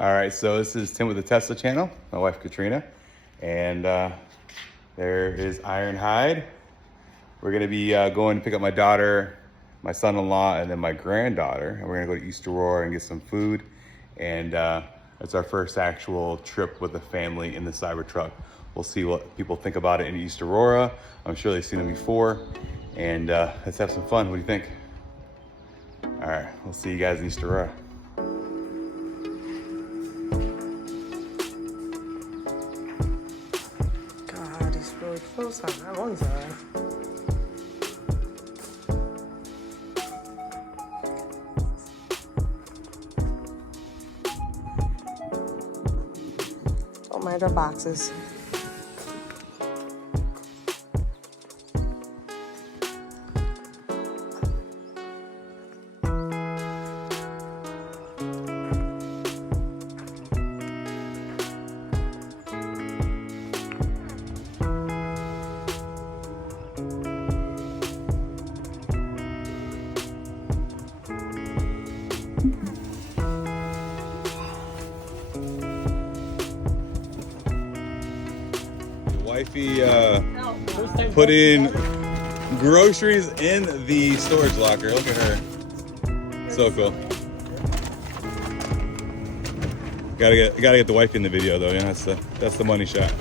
All right, so this is Tim with the Tesla channel, my wife Katrina, and there is Ironhide. We're gonna be going to pick up my daughter, my son-in-law, and then my granddaughter, and we're gonna go to East Aurora and get some food. And it's our first actual trip with the family in the Cybertruck. We'll see what people think about it in East Aurora. I'm sure they've seen it before, and let's have some fun. What do you think? All right, we'll see you guys in East Aurora. God, it's really close on that one side. Don't mind our boxes. Wifey put in groceries in the storage locker. Look at her. So cool. Gotta get the wifey in the video though. Yeah, that's the money shot.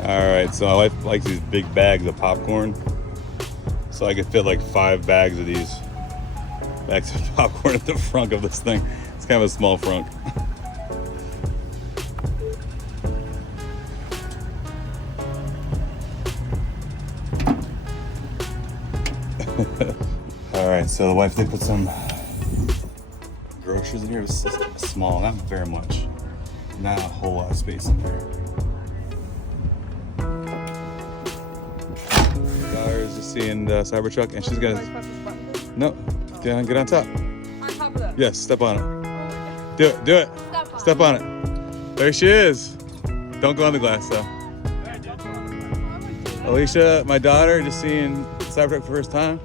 All right, so my wife likes these big bags of popcorn, so I could fit like 5 bags of these bags of popcorn at the front of this thing. It's kind of a small frunk. All right, so the wife did put some groceries in here. It's small, not very much, not a whole lot of space in there. My daughter is just seeing the Cybertruck, and she's gonna. No, get on top. On top of that? Yes, step on it. Do it. Step on it. There she is. Don't go on the glass though. Alicia, my daughter, just seeing Cybertruck for the first time.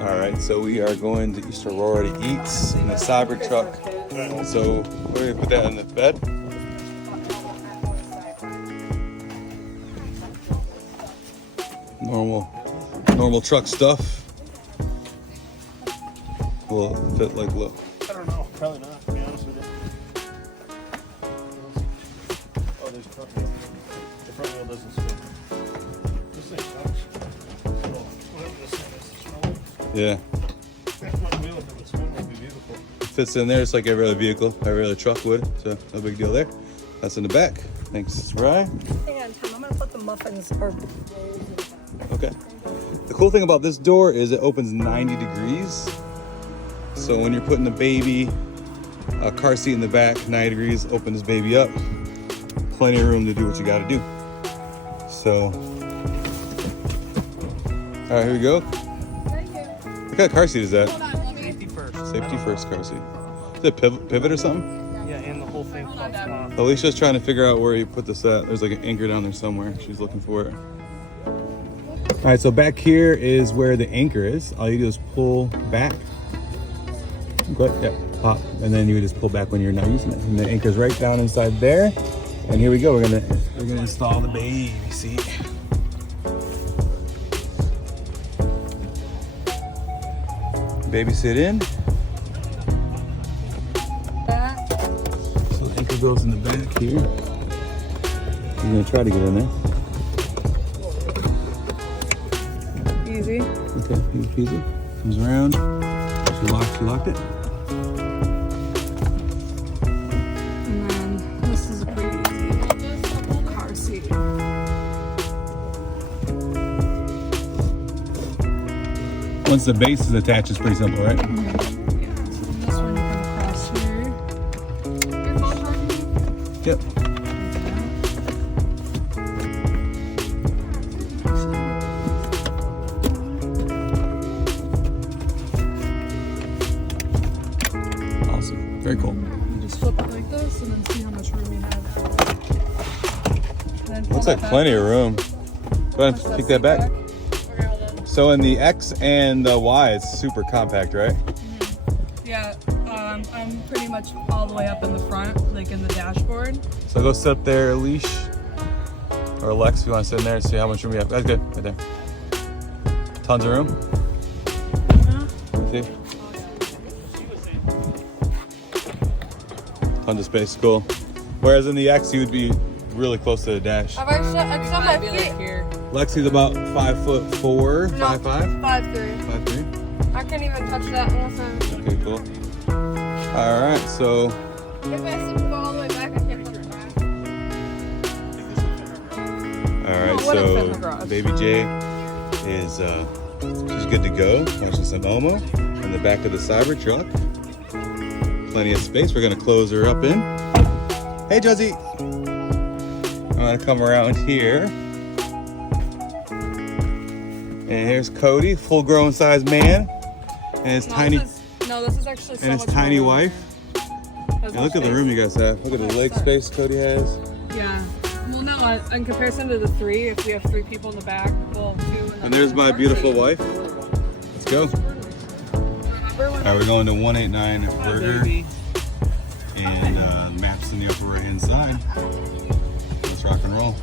All right, so we are going to East Aurora to eat in the Cybertruck. So we're gonna put that in the bed. Normal truck stuff. Will it fit like look? I don't know. Probably not, to be honest with you. Oh, there's front wheel. The front wheel doesn't spin. This thing sucks. Oh, whatever this thing is, it's rolling. Yeah. That front wheel, if it would spin, would be beautiful. Fits in there just like every other vehicle, every other truck would. So no big deal there. That's in the back. Thanks, Rye. Hang on, Tim. I'm gonna put the muffins or rolls in the back. Okay. The cool thing about this door is it opens 90 degrees. So when you're putting the baby, a car seat in the back, 90 degrees, open this baby up. Plenty of room to do what you gotta do. So, all right, here we go. Thank you. What kind of car seat is that? Hold on, let me. Safety first. Safety first car seat. Is it pivot or something? Yeah, and the whole thing pops off. Alicia's trying to figure out where you put this at. There's like an anchor down there somewhere. She's looking for it. All right, so back here is where the anchor is. All you do is pull back. Go ahead, yeah, pop, and then you would just pull back when you're not using it. And the anchor's right down inside there. And here we go. We're gonna install the baby seat. Baby sit in. So the anchor goes in the back here. I'm gonna try to get in there. Easy. Okay, easy peasy. Comes around. She locked it. And then this is a pretty easy car seat. Once the base is attached, it's pretty simple, right? Yeah. So this one you come across here. Your phone charging? Yep. Awesome. Very cool. You just flip it like this and then see how much room you have. Then pull Looks that like back. plenty of room. Go ahead Push and kick that back. Okay, hold on. So in the X and the Y, it's super compact, right? Yeah. Yeah, I'm pretty much all the way up in the front, like in the dashboard. So go sit up there, Alicia. Or Lex, if you want to sit in there and see how much room you have. That's good, right there. Tons of room. See? Tons of space, cool. Whereas in the X, you would be really close to the dash. Have I it's on my feet? Lexi's about 5'4", 5'5". 5'3". 5'3". I can't even touch that unless I'm... Okay, cool. All right, so. If I sit and go all the way back, I can't touch it. All right, what if it's in the so garage? baby J is she's good to go. Watching some Omo in the back of the Cybertruck. Plenty of space. We're gonna close her up in. Hey, Josie. I'm gonna come around here. And here's Cody, full-grown size man, and his tiny This is actually so and his much tiny more wife. There's And more look at the space. room you guys have. Look at the leg space Cody has. Yeah. Well, no, in comparison to the 3, if we have 3 people in the back, well, 2 in the And there's my front beautiful seat. wife. Let's go. All right, we're going to 189 Burger. And maps in the upper right hand side. Let's rock and roll.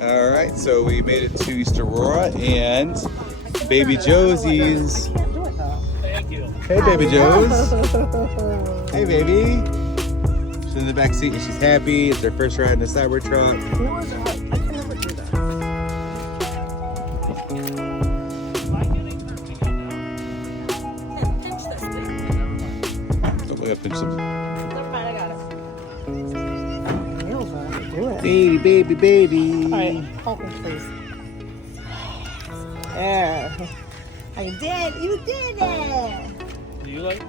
All right, so we made it to East Aurora and baby Josie's. Thank you. Hey, baby Joes. Hey, baby. She's in the back seat and she's happy. It's her first ride in a Cybertruck. No, it's hard. I can never do that. Pinch this thing. Oh, we gotta pinch some. Never mind, I got it. Nails on it. Do it. Baby, baby, baby. All right, hold me, please. There. I did. You did it. Do you like?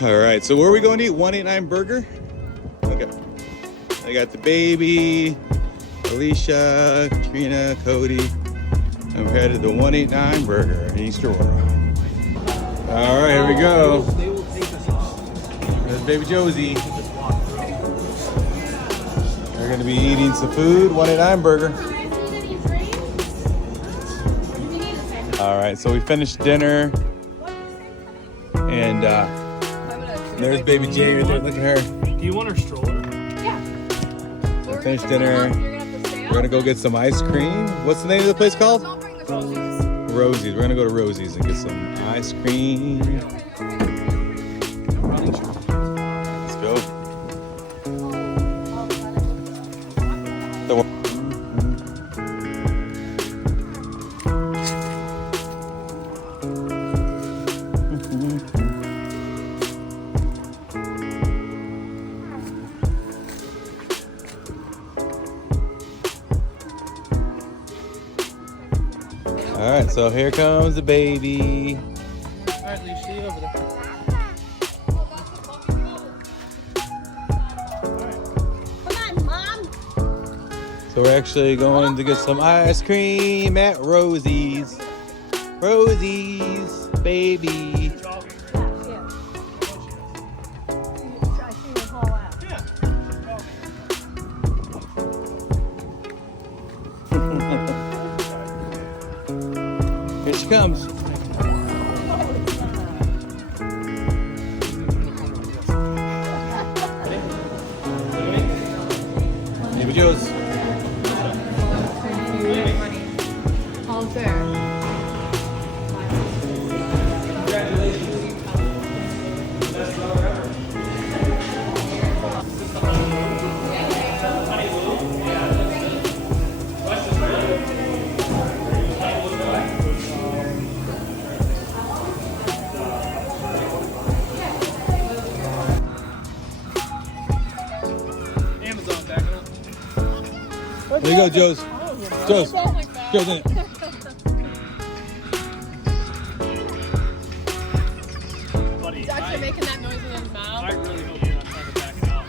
All right, so where are we going to eat? 189 Burger? Okay. I got the baby, Alicia, Katrina, Cody. And we're headed to 189 Burger in East Aurora. All right, here we go. There's baby Josie. We're going to be eating some food, 189 Burger. All right, so we finished dinner. And there's baby Jay right there. Look at her. Do you want her stroller? We finished dinner. We're gonna go get some ice cream. What's the name of the place called? Rosie's. We're gonna go to Rosie's and get some ice cream. Let's go. All right, so here comes the baby. All right, Alicia, see you over there. Come on, Mom. So we're actually going to get some ice cream at Rosie's. Rosie's, baby. Here she comes. Baby Joe's. All fair. Amazon backing up. There you go, Joe's. Joe's. Joe's in it. Buddy, He's actually making that noise with his I mouth. really hope you're not trying to back it out.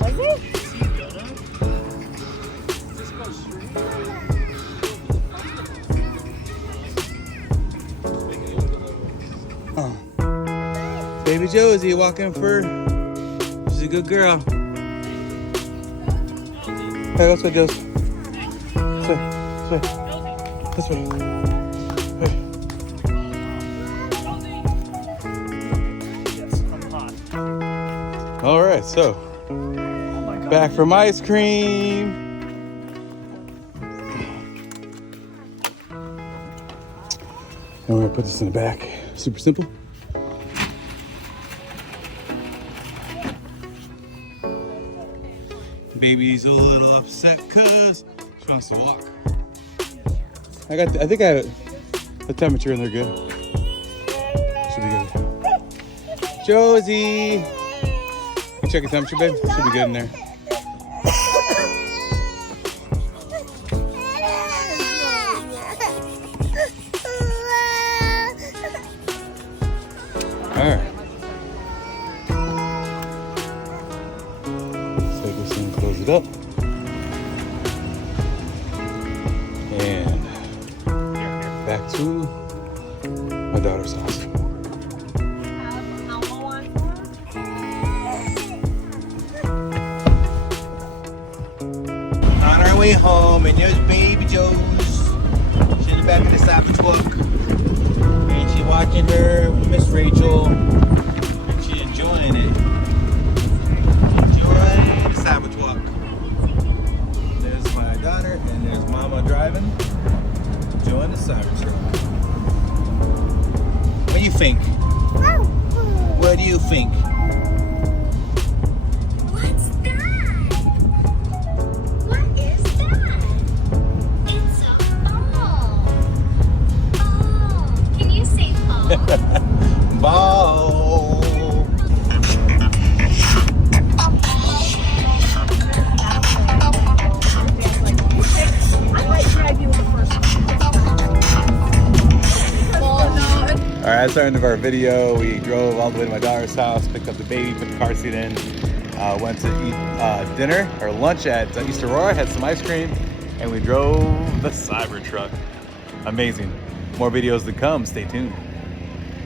Was it? Is he gonna? Just go straight. Oh. Baby Josie walking for. She's a good girl. Hey, let's go, Josie. Let's go. way. This way. Hey. Yes, I'm hot. All right, so Oh my God. back from ice cream. And we're gonna put this in the back. Super simple. Baby's a little upset because she wants to walk. I think I have the temperature in there good. Should be good. Josie! You check the temperature, babe? Should be good in there. Alright. Let's take this and close it up. And back to my daughter's house. On our way home, and there's baby Josie. She's in the back of the Cybertruck. And she's watching her Miss Rachel. And she's enjoying it. Enjoying the Cybertruck. There's my daughter, and there's Mama driving. Enjoying the Cybertruck. What do you think? What do you think? What's that? What is that? It's a ball. Ball. Can you say ball? Ball. Alright, that's the end of our video. We drove all the way to my daughter's house, picked up the baby, put the car seat in, went to eat dinner or lunch at East Aurora, had some ice cream, and we drove the Cybertruck. Amazing. More videos to come. Stay tuned.